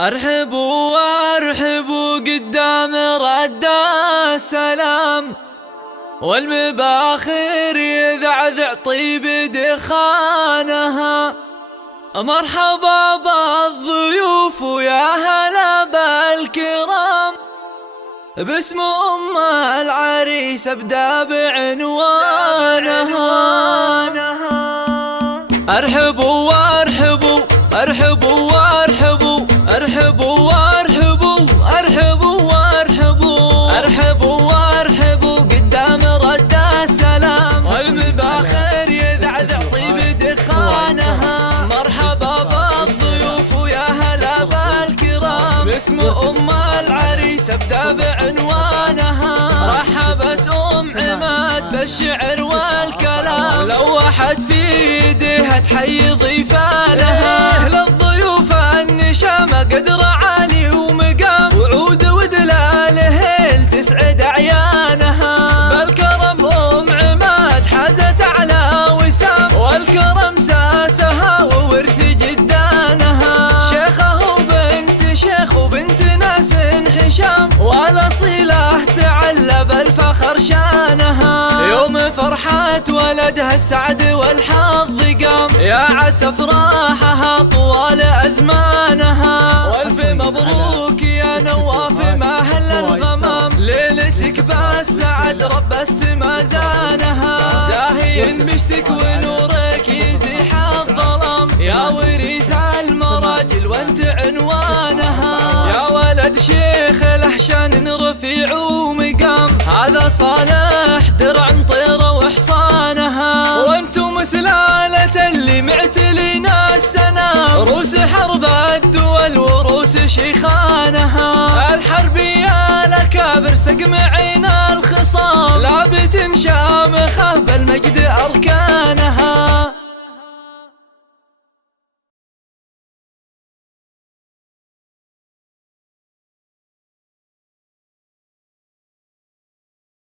ارحبوا وارحبوا قدام رد السلام، والمباخر يذعذع طيب دخانها. مرحبا بالضيوف ويا هلا بالكرام، باسم أم العريس ابدأ بعنوانها. ارحبوا وارحبوا ارحبوا وارحبوا ارحبوا وارحبوا ارحبوا وارحبوا ارحبوا وارحبوا قدام رد السلام، والمباخر يذعذع طيب دخانها. مرحبا بالضيوف ويا هلا بالكرام، باسم أم العريس ابدأ بعنوانها. رحبت أم عماد بالشعر والكلام، لوحت في يديها تحيي ضيفانها. للضيوف النشامة قدر عالي ومقام، وعود ودلال هيل تسعد أعيانها. بالكرم أم عماد حازت أعلى وسام، والكرم ساسها وورث جدانها. شيخه وبنت شيخ وبنت ناس حشام، والأصيلة تعلى بالفخر شانها. يوم فرحة ولدها السعد والحظ قام، يا عسى افراحها طوال أزمانها. والف مبروك يا نواف ما هل الغمام، ليلتك بالسعد رب السما زانها. زاهي مشتك ونورك يزيح الظلام، يا وريث المراجل وانت عنوانها. يا ولد شيخ الأحشان رفيع ومقام، هذا صالح درع مطيرة وحصانها. وانتم سلالة اللي معتلين السنام، روس حرب الدول وروس شيخانها. الحربية الأكابر سقم عين الخصام، لابت شامخة بالمجد أركانها.